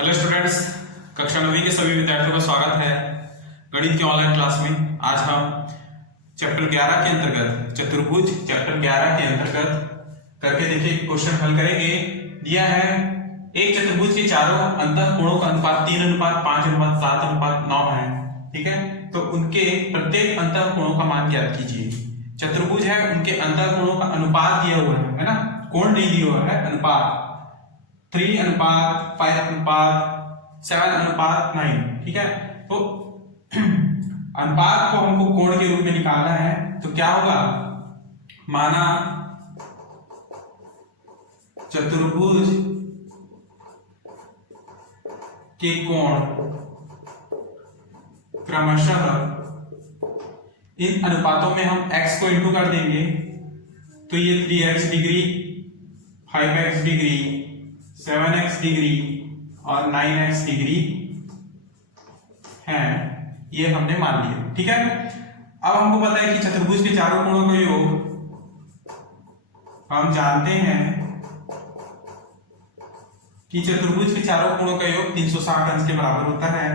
Hello students, कक्षा 9वीं के सभी विद्यार्थियों का स्वागत है गणित की ऑनलाइन क्लास में। आज हम चैप्टर 11 के अंतर्गत चतुर्भुज चैप्टर 11 के अंतर्गत करके देखिए क्वेश्चन हल करेंगे। दिया है एक चतुर्भुज के चारों अंतः कोणों का अनुपात 3:5:7:9 है। ठीक है, तो उनके प्रत्येक अंतः कोणों का मान ज्ञात कीजिए। चतुर्भुज है, उनके अंतः कोणों का अनुपात दिया हुआ है ना, कोण नहीं दिया हुआ है, अनुपात 3:5:7:9। ठीक है, तो अनुपात को हमको कोण के रूप में निकालना है, तो क्या होगा, माना चतुर्भुज के कोण क्रमशः इन अनुपातों में हम x को इंटू कर देंगे, तो ये 3x degree, 5x degree, 7x degree और 9x डिग्री है, ये हमने मान लिया। ठीक है, अब हमको पता है कि चतुर्भुज के चारों कोणों का योग, हम जानते हैं कि चतुर्भुज के चारों कोणों का योग 360 अंश के बराबर होता है।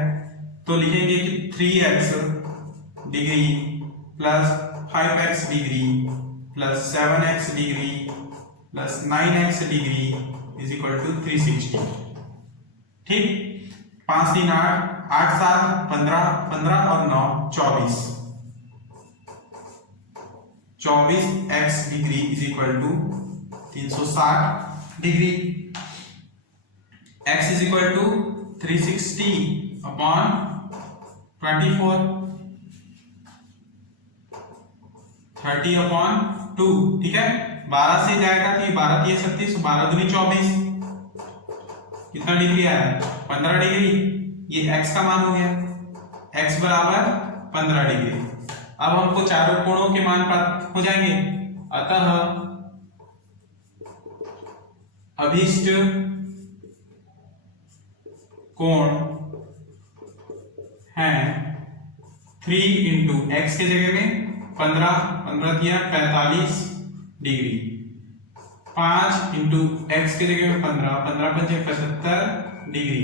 तो लिखेंगे कि 3x degree plus 5x degree plus 7x degree plus 9x degree is equal to 360। ठीक, 5 3 8, 8 7 15, 15 और 9 24, 24x degree is equal to 360 degree. x is equal to 360 upon 24, 30 upon 2। ठीक है, 12 से जाएगा तो ये 12 3 36, 12 दूनी 24, कितना डिग्री आया, 15 डिग्री। ये x का मान हो गया, x बराबर 15 डिग्री। अब हमको चारों कोणों के मान प्राप्त हो जाएंगे, अतः अभीष्ट कोण है 3 इंटू एक्स के जगह में 15 दिया 45 डिग्री, 5 इंटू एक्स के जगह में 15 5 75 डिग्री।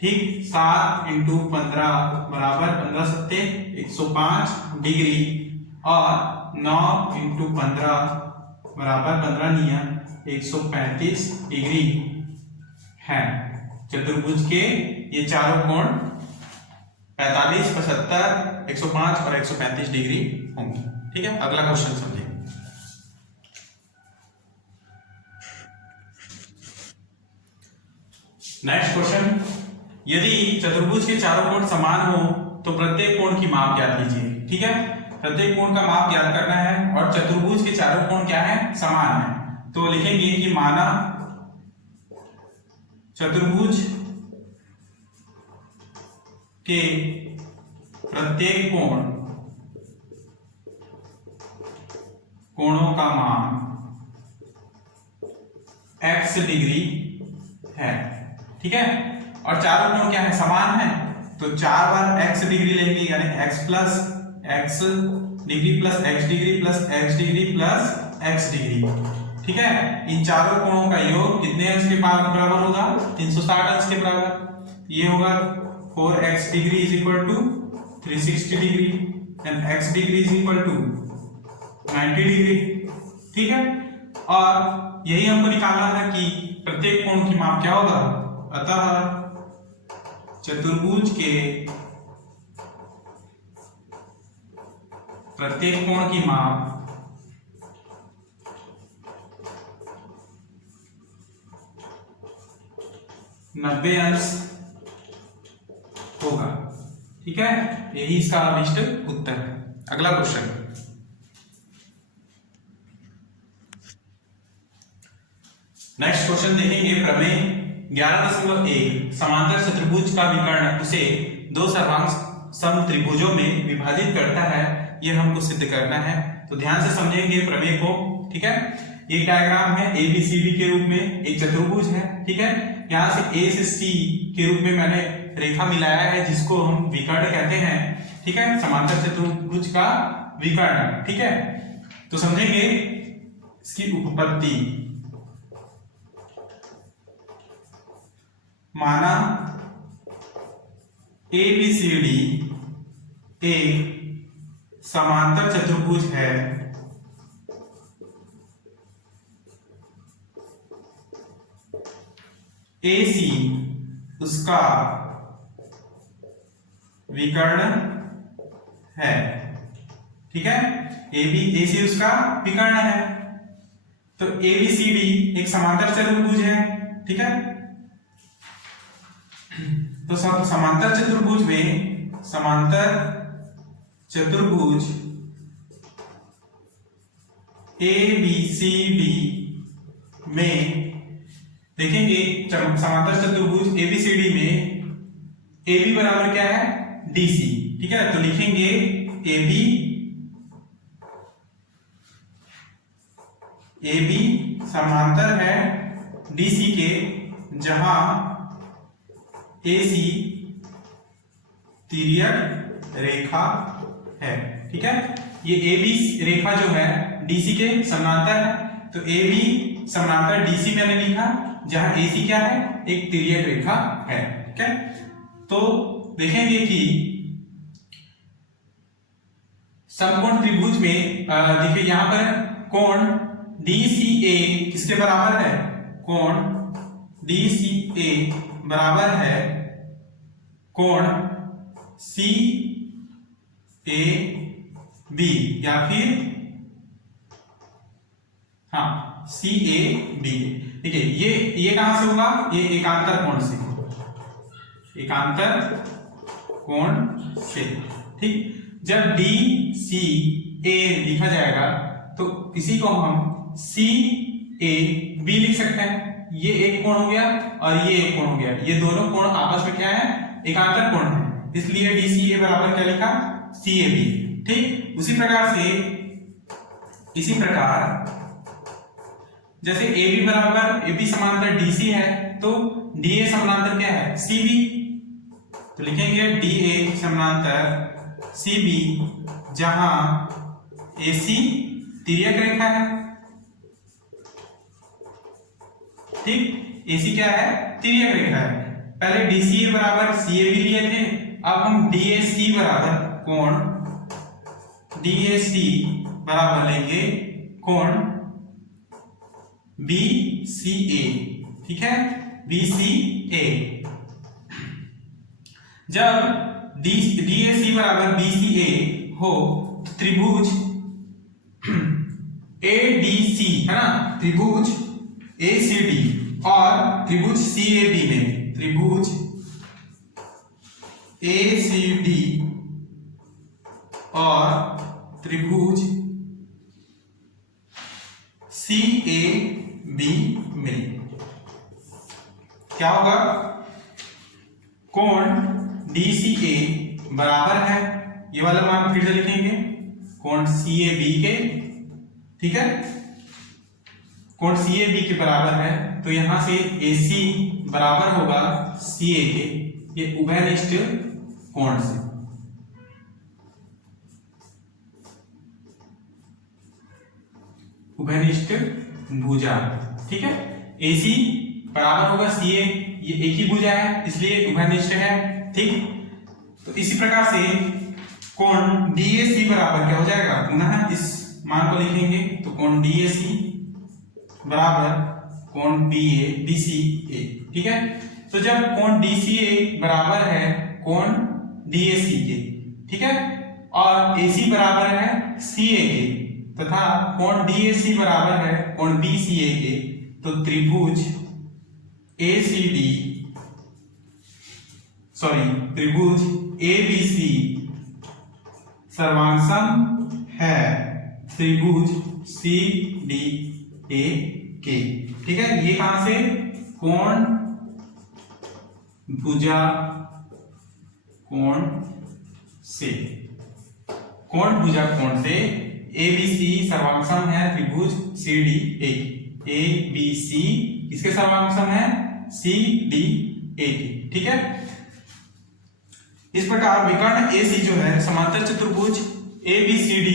ठीक, 7 इंटू 15 बराबर 15 7 105 डिग्री और 9 इंटू 15 बराबर 15 9 135 डिग्री है। चतुर्भुज के ये चारों कोण 45 75 105 और 135 डिग्री होंगे। ठीक है, अगला क्वेश्चन समझिए। नेक्स्ट क्वेश्चन, यदि चतुर्भुज के चारों कोण समान हो तो प्रत्येक कोण की माप ज्ञात कीजिए। ठीक है, प्रत्येक कोण का माप ज्ञात करना है और चतुर्भुज के चारों कोण क्या है, समान है। तो लिखेंगे कि माना चतुर्भुज के प्रत्येक कोणों का मान x डिग्री है। ठीक है, और चारों कोण क्या है, समान है, तो 4 बार x डिग्री लेंगे, यानी x plus x degree plus x degree plus x degree plus x degree. ठीक है, इन चारों कोणों का योग कितने अंश के बराबर होगा, 360 अंश के बराबर। ये होगा 4x degree is equal to 360 degree and x degree is equal to 90 degree. ठीक है, और यही हमको निकालना है कि प्रत्येक कोण की माप क्या होगा, अतः चतुर्भुज के प्रत्येक कोण की माप 90 अंश होगा। ठीक है, यही इसका अभिष्ट उत्तर है। अगला क्वेश्चन, नेक्स्ट क्वेश्चन देखेंगे। प्रमेय 11.1 समांतर चतुर्भुज का विकर्ण उसे दो सर्वांश समत्रिभुजों में विभाजित करता है, यह हमको सिद्ध करना है। तो ध्यान से समझेंगे प्रमेय को। ठीक है, एक डायग्राम है ABCD के रूप में, एक चतुर्भुज है। ठीक है, यहां से A से C के रूप में मैंने रेखा मिलाया है, जिसको हम विकर्ण कहते हैं। ठीक है, समांतर चतुर्भुज का विकर्ण। ठीक है, तो समझेंगे इसकी उपपत्ति। माना ABCD एक समांतर चतुर्भुज है AC उसका विकर्ण है, ठीक है। AC उसका विकर्ण है, तो ABCD एक समांतर चतुर्भुज है, ठीक है। तो समांतर चतुर्भुज ABCD में देखेंगे, समांतर चतुर्भुज ABCD में AB बराबर क्या है, DC, ठीक है। तो लिखेंगे AB समांतर है DC के, जहां AC तिर्यक रेखा है, ठीक है। ये AB रेखा जो है DC के समांतर है, तो AB समांतर DC मैंने लिखा, जहां AC क्या है, एक तिर्यक रेखा है, ठीक है। तो देखेंगे कि समकोण त्रिभुज में देखिए यहां पर कोण DCA किसके बराबर है, कोण DCA बराबर है कोण CAB, या फिर हाँ CAB, ठीक है। ये कहां से होगा, ये एकांतर कोण से, एकांतर कोण से, ठीक। जब DCA लिखा जाएगा तो इसी को हम CAB लिख सकते हैं। ये एक कोण हो गया और ये एक कोण हो गया, ये दोनों कोण आपस में क्या है, एकांतर कोण है, इसलिए DCA बराबर क्या लिखा, CAB, ठीक। इसी प्रकार जैसे AB समांतर DC है, तो DA समांतर क्या है, CB, तो लिखेंगे DA समांतर CB, जहां AC तिर्यक रेखा है, ठीक। AC क्या है, तिर्यक रेखा है। पहले DCA बराबर CAB लिए थे, अब हम DAC बराबर कोण DAC बराबर लेंगे कोण BCA, ठीक है, BCA। जब DAC बराबर BCA हो, त्रिभुज ADC है ना, त्रिभुज ACD और त्रिभुज CAB में, त्रिभुज ACD और त्रिभुज CAB में क्या होगा, कोण DCA बराबर है, ये वाला मान फिर से लिखेंगे, कोण CAB के, ठीक है। कोण CAB के बराबर है, तो यहां से AC बराबर होगा CA के, ये उभयनिष्ठ कोण से, उभयनिष्ठ भुजा, ठीक है। AC बराबर होगा CA, ये एक ही भुजा है इसलिए उभयनिष्ठ है, ठीक। तो इसी प्रकार से कोण DAC बराबर क्या हो जाएगा, पुनः इस मान को लिखेंगे, तो कोण DAC बराबर कोण BCA, ठीक है। तो जब कोण DCA बराबर है कोण DAC के, ठीक है, और AC बराबर है CA के, तथा कोण DAC बराबर है कोण BCA के, तो त्रिभुज त्रिभुज ABC सर्वांगसम है त्रिभुज CDA के, ठीक है। ये कहां से, कोण भुजा कोण से, कोण भुजा कोण से ABC सर्वांगसम है त्रिभुज CDA, ABC किसके सर्वांगसम है, CDA के, ठीक है। इस प्रकार विकर्ण AC जो है समांतर चतुर्भुज ABCD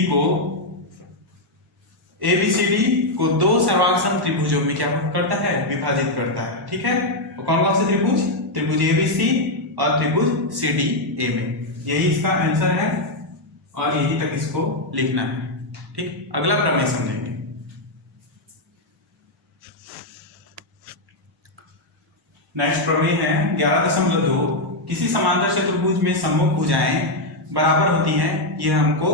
को दो सर्वांगसम त्रिभुजों में क्या करता है, विभाजित करता है, ठीक है। कौन कौन से त्रिभुज? त्रिभुज ABC और त्रिभुज CDA में। यही इसका आंसर है और यही तक इसको लिखना है। ठीक, अगला प्रमेय समझेंगे। नेक्स्ट प्रमेय है 11.2। किसी समांतर चतुर्भुज में सम्मुख भुजाएं बराबर होती हैं। यह हमको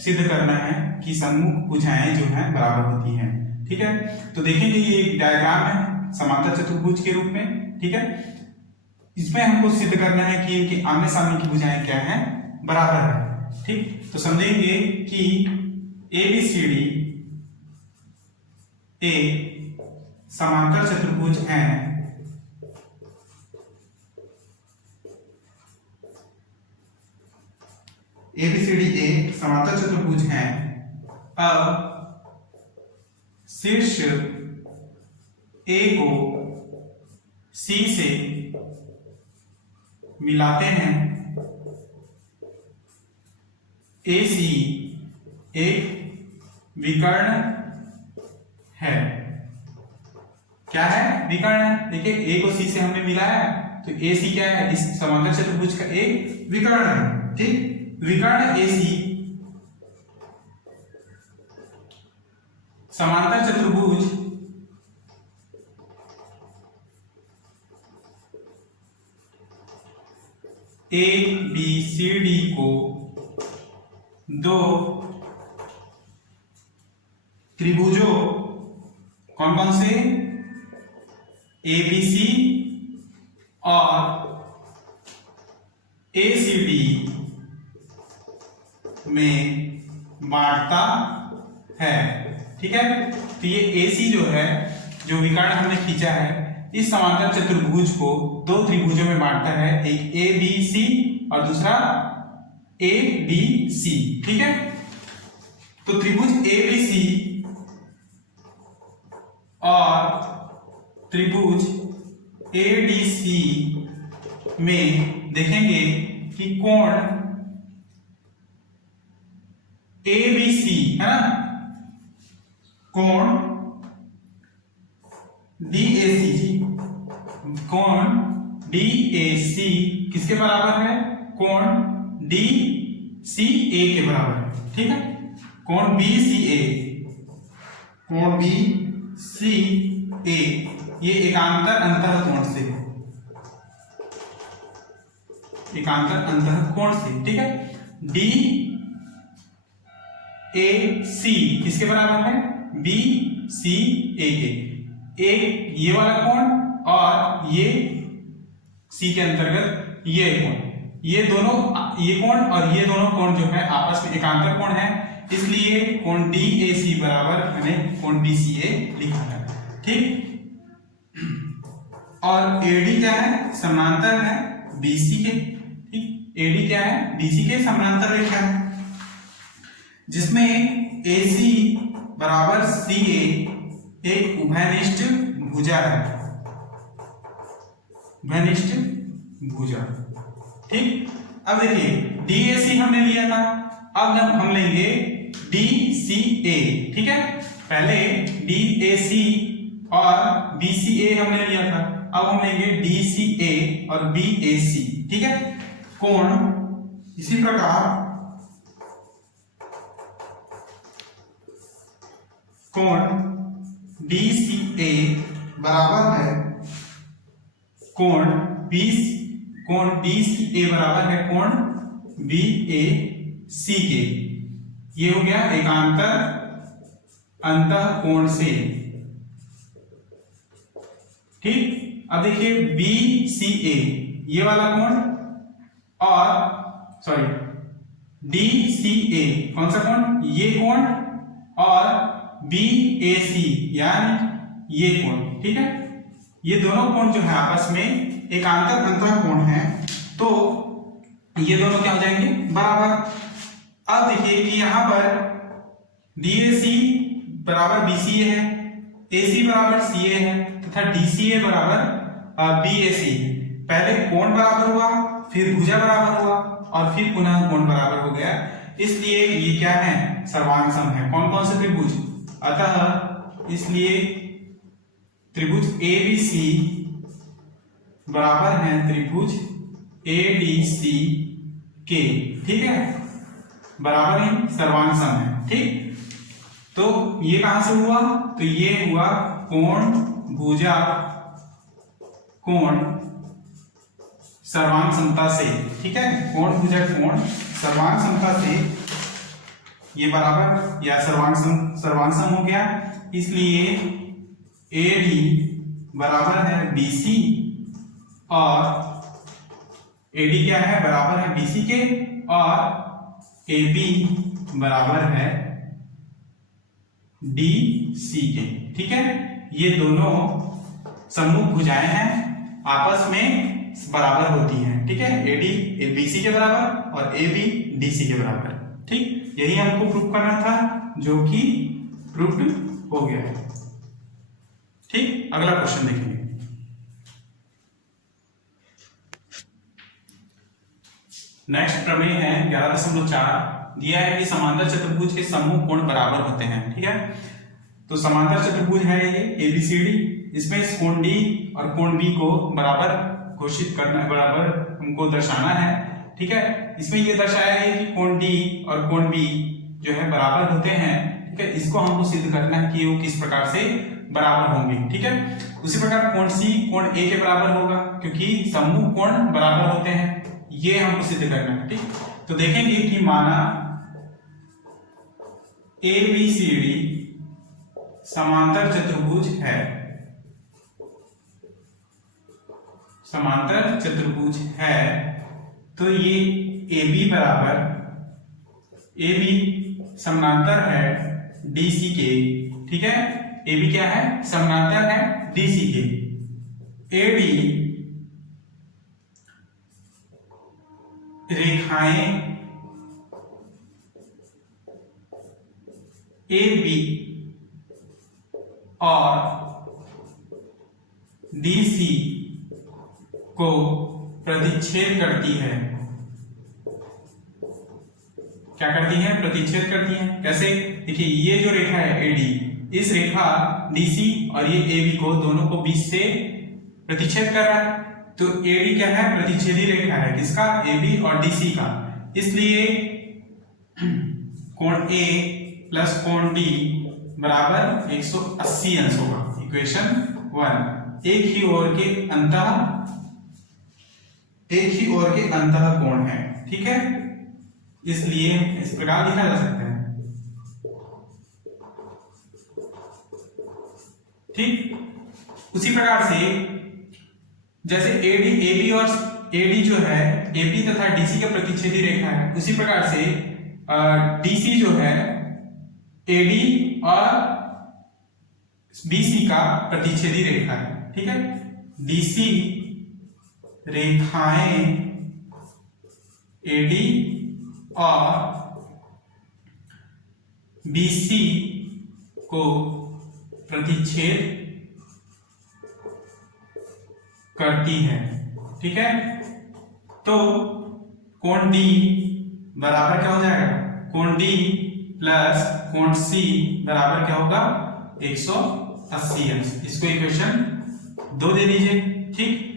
सिद्ध करना है कि सम्मुख भुजाएं जो हैं बराबर होती हैं। ठीक है, तो देखेंगे ये एक डायग्राम है समांतर चतुर्भुज के रूप में। ठीक है, इसमें हमको सिद्ध करना है कि इनकी आमने सामने की भुजाएं क्या हैं, बराबर है। ठीक, तो समझेंगे कि ABCD एक समांतर चतुर्भुज है। ABCD एक समांतर चतुर्भुज है। अब शीर्ष A को C से मिलाते हैं। AC एक विकर्ण है। क्या है? विकर्ण है। देखिए A को C से हमने मिलाया तो AC क्या है? इस समांतर चतुर्भुज का एक विकर्ण है। ठीक, विकर्ण AC समांतर चतुर्भुज ABCD को दो त्रिभुजों कौन कौन से? ABC और ACD में बांटता है। ठीक है, तो ये AC जो है, जो विकर्ण हमने खींचा है, इस समांतर चतुर्भुज को दो त्रिभुजों में बांटता है, एक ABC और दूसरा ADC। ठीक है, तो त्रिभुज ABC और त्रिभुज ADC में देखेंगे कि कोण ABC है ना, कोण DAC जी, कोण DAC किसके बराबर है? कोण DCA के बराबर है। ठीक है, कोण BCA, कोण BCA ये एकांतर अंतःकोण से, एकांतर अंतःकोण से। ठीक है, DAC किसके बराबर है? BCA के। एक ये वाला कोण और ये C के अंतर्गत ये कोण, ये दोनों, ये कोण और ये दोनों कोण जो है आपस में एकांतर कोण है, इसलिए कोण DAC बराबर मैंने कोण BCA लिखा है। ठीक, और AD क्या है? समांतर है BC के। ठीक, AD क्या है? BC के समांतर रेखा है, जिसमें AC बराबर CA एक उभयनिष्ठ भुजा है, उभयनिष्ठ भुजा। ठीक, अब देखिए DAC हमने लिया था, अब हम लेंगे DCA। ठीक है, पहले DAC और BCA हमने लिया था, अब हम लेंगे DCA और BAC। ठीक है, कोण इसी प्रकार कोण DCA बराबर है कोण DCA बराबर है कोण BAC के। ये हो गया एकांतर अंतःकोण से। ठीक, अब देखिए BCA ये वाला कोण और DCA कौन सा कोण? ये कोण, और BAC यानी ये कोण। ठीक है, ये दोनों कोण जो है आपस में एकांतर अंतःकोण है, तो ये दोनों क्या हो जाएंगे? बराबर। अब देखिए कि यहां पर DAC बराबर BCA है, AC बराबर CA है तथा DCA बराबर BAC। पहले कोण बराबर हुआ, फिर भुजा बराबर हुआ और फिर पुनः कोण बराबर हो गया, इसलिए ये क्या है? सर्वांग सम है। कौन कौन से त्रिभुज? अतः इसलिए त्रिभुज ABC बराबर है त्रिभुज एडीसी के, ठीक है, बराबर ही सर्वांग सम है, ठीक। तो ये कहां से हुआ, तो ये हुआ कोण भुजा कोण सर्वांग समता से, ठीक है, कोण भुजा कोण सर्वांग समता से ये बराबर या सर्वांग सम हो गया, इसलिए एडी बराबर है बीसी और एडी क्या है, बराबर है बीसी के, और एबी बराबर है डीसी के, ठीक है। ये दोनों सम्मुख भुजाएं हैं, आपस में बराबर होती हैं, ठीक है, एडी बीसी के बराबर और एबी डीसी के बराबर, ठीक। यही हमको प्रूफ करना था, जो कि प्रूफ्ड हो गया है, ठीक। अगला क्वेश्चन देखेंगे। नेक्स्ट प्रमेय है 11.4, दिया है कि समांतर चतुर्भुज के समूह कोण बराबर होते हैं, ठीक है। तो समांतर चतुर्भुज है ये एबीसीडी, इसमें इस कोण डी और कोण बी को बराबर घोषित करना, बराबर हमको दर्शाना है, ठीक है। इसमें ये दर्शाया है कि कोण डी और कोण बी जो है बराबर होते हैं, ठीक है। इसको हमको सिद्ध करना है कि वो किस प्रकार से बराबर होंगे, ठीक है। उसी प्रकार कोण सी कोण ए के बराबर होगा, क्योंकि समूह कोण बराबर होते हैं, ये हमको सिद्ध करना है, ठीक। तो देखेंगे कि माना एबीसीडी समांतर चतुर्भुज है, समांतर चतुर्भुज है, तो ये AB बराबर, AB समानांतर है DC के, ठीक है, AB क्या है, समानांतर है DC के, AD रेखाएं AB और DC को प्रतिच्छेद करती है, क्या करती है, प्रतिच्छेद करती है। कैसे, देखिए ये जो रेखा है AD, इस रेखा DC और ये AB को दोनों को बीच से प्रतिच्छेद कर रहा है, तो AD क्या है, प्रतिच्छेदी रेखा है, किसका, AB और DC का, इसलिए कोण A प्लस कोण D बराबर 180 अंश होगा। इक्वेशन 1, एक ही ओर के अंतः कोण है, ठीक है, इसलिए इस प्रकार लिखा जा सकता है, ठीक। उसी प्रकार से जैसे AB और AD जो है AB तथा DC के प्रतिच्छेदी रेखा है, उसी प्रकार से DC जो है AD और BC का प्रतिच्छेदी रेखा है, ठीक है। DC रेखाएं AD और BC को प्रतिच्छेद करती है, ठीक है। तो कोण D बराबर क्या हो जाएगा, कोण D प्लस कोण C बराबर क्या होगा, 180 अंश। इसको इक्वेशन 2 दे दीजिए, ठीक।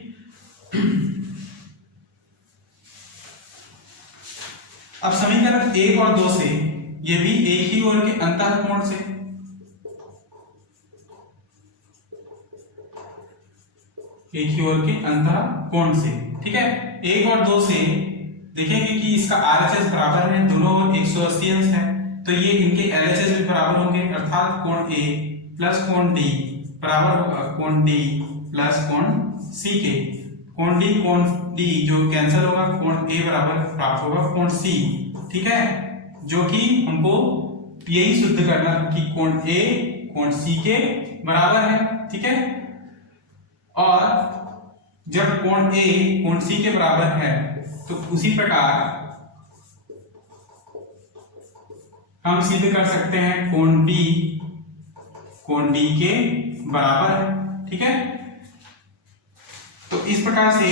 अब समीकरण 1 और 2 से ये भी एक ही ओर के अंतः कोण से, एक ही ओर के अंतः कोण से, ठीक है। 1 और 2 से देखेंगे कि इसका RHS बराबर है, दोनों ओर 180 अंश है, तो ये इनके LHS भी बराबर होंगे, अर्थात कोण A प्लस कोण D बराबर होगा कोण D प्लस कोण C के। कोण D जो कैंसिल होगा, कोण A बराबर प्राप्त होगा कोण C, ठीक है, जो कि हमको यही सिद्ध करना कि कोण A कोण C के बराबर है, ठीक है। और जब कोण A कोण C के बराबर है, तो उसी प्रकार हम सिद्ध कर सकते हैं कोण B कोण D के बराबर है, ठीक है। तो इस प्रकार से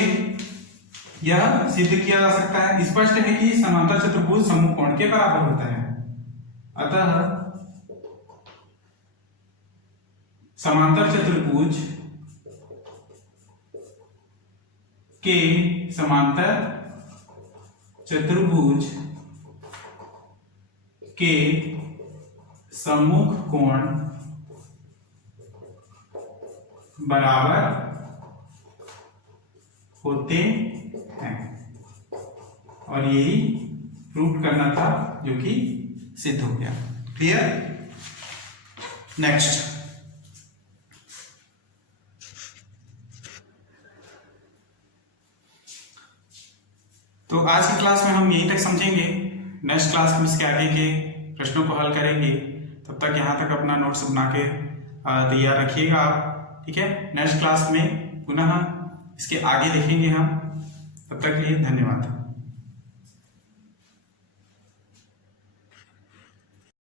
यह सिद्ध किया जा सकता है। स्पष्ट है कि समांतर चतुर्भुज समूह कोण के बराबर होता है, अतः समांतर चतुर्भुज के समांतर चतुर्भुज के सम्मुख कोण बराबर होते हैं, और यही प्रूव करना था जो कि सिद्ध हो गया। क्लियर? नेक्स्ट, तो आज की क्लास में हम यहीं तक समझेंगे। नेक्स्ट क्लास में इसके आगे के प्रश्नों को हल करेंगे। तब तक यहाँ तक अपना नोट्स बना के तैयार रखिएगा आप। ठीक है, नेक्स्ट क्लास में पुनः इसके आगे देखेंगे हम। तब तक के लिए धन्यवाद।